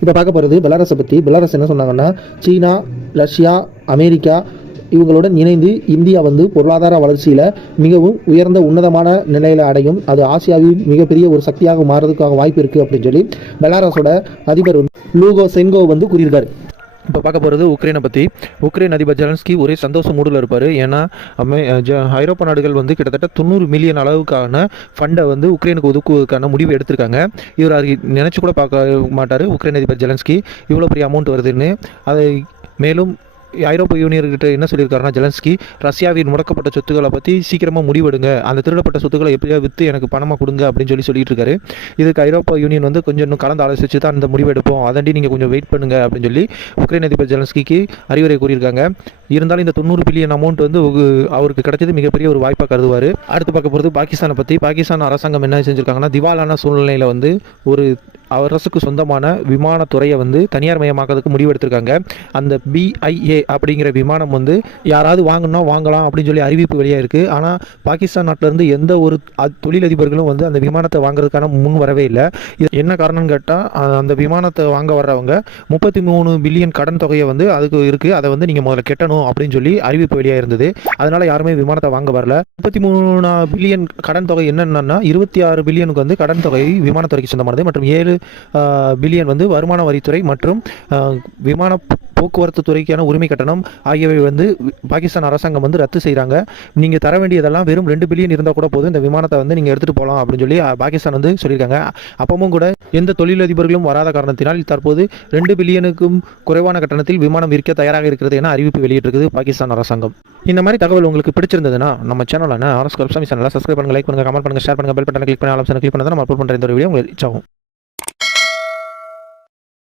இப்போ பார்க்க போகிறது பெலாரஸை பற்றி பெலாரஸ் என்ன சொன்னாங்கன்னா சீனா ரஷ்யா அமெரிக்கா இவங்களுடன் இணைந்து இந்தியா வந்து பொருளாதார வளர்ச்சியில் மிகவும் உயர்ந்த உன்னதமான நிலையில் அடையும். அது ஆசியாவின் மிகப்பெரிய ஒரு சக்தியாக மாறுறதுக்காக வாய்ப்பு இருக்குது அப்படின்னு சொல்லி பெலாரஸோட அதிபர் வந்து லூகோ செங்கோ வந்து கூறியிருக்காரு. இப்போ பார்க்க போகிறது உக்ரைனை பற்றி உக்ரைன் அதிபர் ஜெலன்ஸ்கி ஒரே சந்தோஷ மூடில் இருப்பார். ஏன்னா ஜ ஐரோப்பா நாடுகள் வந்து கிட்டத்தட்ட தொண்ணூறு மில்லியன் அளவுக்கான ஃபண்டை வந்து உக்ரைனுக்கு ஒதுக்குவதற்கான முடிவு எடுத்திருக்காங்க. இவர் அது நினச்சி கூட பார்க்க மாட்டார் உக்ரைன் அதிபர் ஜெலன்ஸ்கி. இவ்வளோ பெரிய அமௌண்ட் வருதுன்னு. அதை மேலும் ஐரோப்பிய யூனியர்கிட்ட என்ன சொல்லியிருக்காருன்னா ஜெலன்ஸ்கி ரஷ்யாவின் முடக்கப்பட்ட சொத்துக்களை பற்றி சீக்கிரமாக முடிவெடுங்க. அந்த திருடப்பட்ட சொத்துக்களை எப்படியா விற்று எனக்கு பணமாக கொடுங்க அப்படின்னு சொல்லி சொல்லிட்டு இருக்காரு இதுக்கு ஐரோப்பா யூனியன் வந்து கொஞ்சம் இன்னும் கலந்து ஆலோசிச்சு தான் இந்த முடிவெடுப்போம். அதாண்டி நீங்கள் கொஞ்சம் வெயிட் பண்ணுங்க அப்படின்னு சொல்லி உக்ரைன் அதிபர் ஜெலன்ஸ்கிக்கு அறிவுரை கூறியிருக்காங்க. இருந்தாலும் இந்த தொண்ணூறு பில்லியன் அமௌண்ட் வந்து அவருக்கு கிடைச்சது மிகப்பெரிய ஒரு வாய்ப்பாக கருதுவார். அடுத்து பார்க்க போகிறது பாகிஸ்தானை பற்றி பாகிஸ்தான் அரசாங்கம் என்ன செஞ்சுருக்காங்கன்னா திவாலான சூழ்நிலையில் வந்து ஒரு அரசுக்கு சொந்தமான விமானத்துறையை வந்து தனியார் மயமாக்கிறதுக்கு முடிவெடுத்திருக்காங்க. அந்த பிஐஏ அப்படிங்கிற விமானம் வந்து யாராவது வாங்கணும்னா வாங்கலாம் அப்படின்னு சொல்லி அறிவிப்பு வெளியாக இருக்குது ஆனால் பாகிஸ்தான் நாட்டிலேருந்து எந்த ஒரு தொழிலதிபர்களும் வந்து அந்த விமானத்தை வாங்குறதுக்கான முன் வரவே இல்லை. இது என்ன காரணம்னு கேட்டால் அந்த விமானத்தை வாங்க வர்றவங்க முப்பத்தி மூணு பில்லியன் கடன் தொகையை வந்து அதுக்கு இருக்குது அதை வந்து நீங்கள் முதல்ல கட்டணும் அப்படின்னு சொல்லி அறிவிப்பு வெளியாக இருந்தது அதனால் யாருமே விமானத்தை வாங்க வரல. முப்பத்தி மூணு பில்லியன் கடன் தொகை என்னென்னா இருபத்தி ஆறு பில்லியனுக்கு வந்து கடன் தொகை விமானத்துறைக்கு சொந்தமானது. மற்றும் ஏழு பில்லியன் வந்து வருமான வரித்துறை மற்றும் விமான போக்குவரத்து துறைக்கான உரிமை கட்டணம் ஆகியவை வந்து பாகிஸ்தான் அரசாங்கம் வந்து ரத்து செய்கிறாங்க நீங்கள் தர வேண்டியதெல்லாம் வெறும் ரெண்டு பில்லியன் இருந்தால் கூட போதும். இந்த விமானத்தை வந்து நீங்கள் எடுத்துகிட்டு போகலாம் அப்படின்னு சொல்லி பாகிஸ்தான் வந்து சொல்லியிருக்காங்க. அப்பவும் கூட எந்த தொழிலதிபர்களும் வராத காரணத்தினால் தற்போது ரெண்டு பில்லியனுக்கும் குறைவான கட்டணத்தில் விமானம் விற்க தயாராக இருக்கிறது என அறிவிப்பு வெளியிட்டிருக்குது பாகிஸ்தான் அரசாங்கம். இந்த மாதிரி தகவல் உங்களுக்கு பிடிச்சிருந்ததுன்னா நம்ம சேனலான ஆர்எஸ் கல்சாமி சேனலை சப்ஸ்கிரைப் பண்ணுங்கள் லைக் பண்ணுங்கள் கமெண்ட் பண்ணுங்கள் ஷேர் பண்ணுங்கள் பெல் பட்டனை கிளிக் பண்ணி ஆலோசனை கிளிக் பண்ணால் நம்ம அப்லோட் பண்ணுற இந்த ஒரு வீடியோ உங்களுக்கு ரீச் ஆகும்.